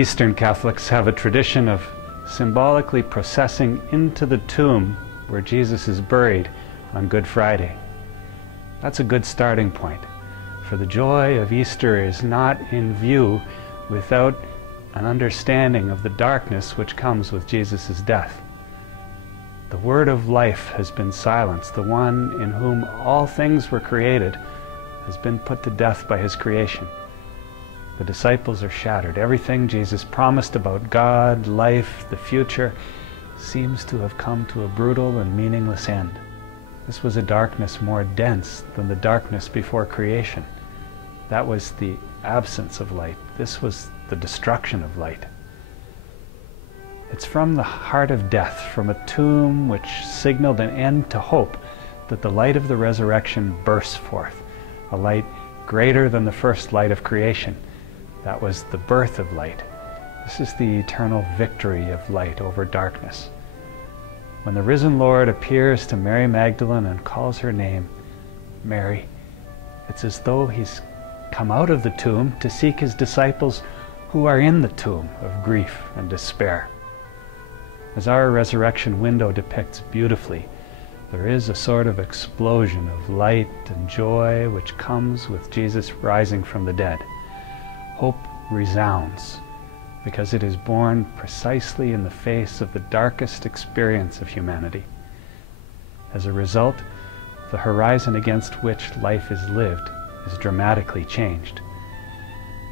Eastern Catholics have a tradition of symbolically processing into the tomb where Jesus is buried on Good Friday. That's a good starting point, for the joy of Easter is not in view without an understanding of the darkness which comes with Jesus' death. The word of life has been silenced. The one in whom all things were created has been put to death by his creation. The disciples are shattered. Everything Jesus promised about God, life, the future, seems to have come to a brutal and meaningless end. This was a darkness more dense than the darkness before creation. That was the absence of light. This was the destruction of light. It's from the heart of death, from a tomb which signaled an end to hope, that the light of the resurrection bursts forth, a light greater than the first light of creation. That was the birth of light. This is the eternal victory of light over darkness. When the risen Lord appears to Mary Magdalene and calls her name, Mary, it's as though he's come out of the tomb to seek his disciples who are in the tomb of grief and despair. As our resurrection window depicts beautifully, there is a sort of explosion of light and joy which comes with Jesus rising from the dead. Hope resounds because it is born precisely in the face of the darkest experience of humanity. As a result, the horizon against which life is lived is dramatically changed.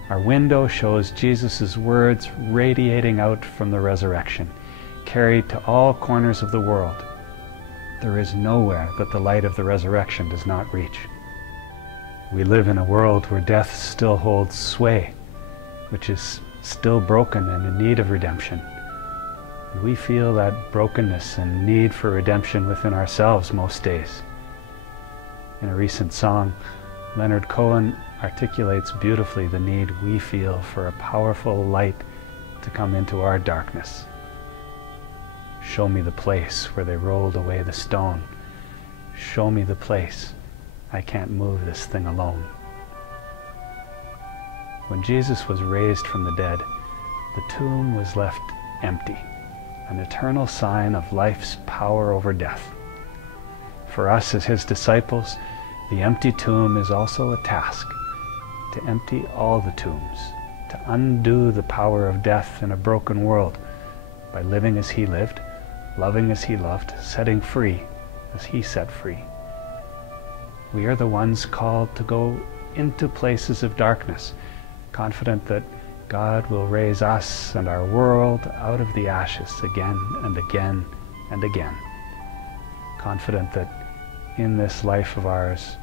Our window shows Jesus' words radiating out from the resurrection, carried to all corners of the world. There is nowhere that the light of the resurrection does not reach. We live in a world where death still holds sway, which is still broken and in need of redemption. And we feel that brokenness and need for redemption within ourselves most days. In a recent song, Leonard Cohen articulates beautifully the need we feel for a powerful light to come into our darkness. Show me the place where they rolled away the stone. Show me the place. I can't move this thing alone. When Jesus was raised from the dead, the tomb was left empty, an eternal sign of life's power over death. For us as his disciples, the empty tomb is also a task, to empty all the tombs, to undo the power of death in a broken world by living as he lived, loving as he loved, setting free as he set free. We are the ones called to go into places of darkness, confident that God will raise us and our world out of the ashes again and again and again. Confident that in this life of ours,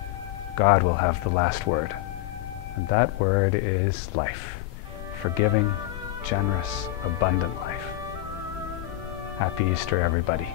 God will have the last word. And that word is life. Forgiving, generous, abundant life. Happy Easter, everybody.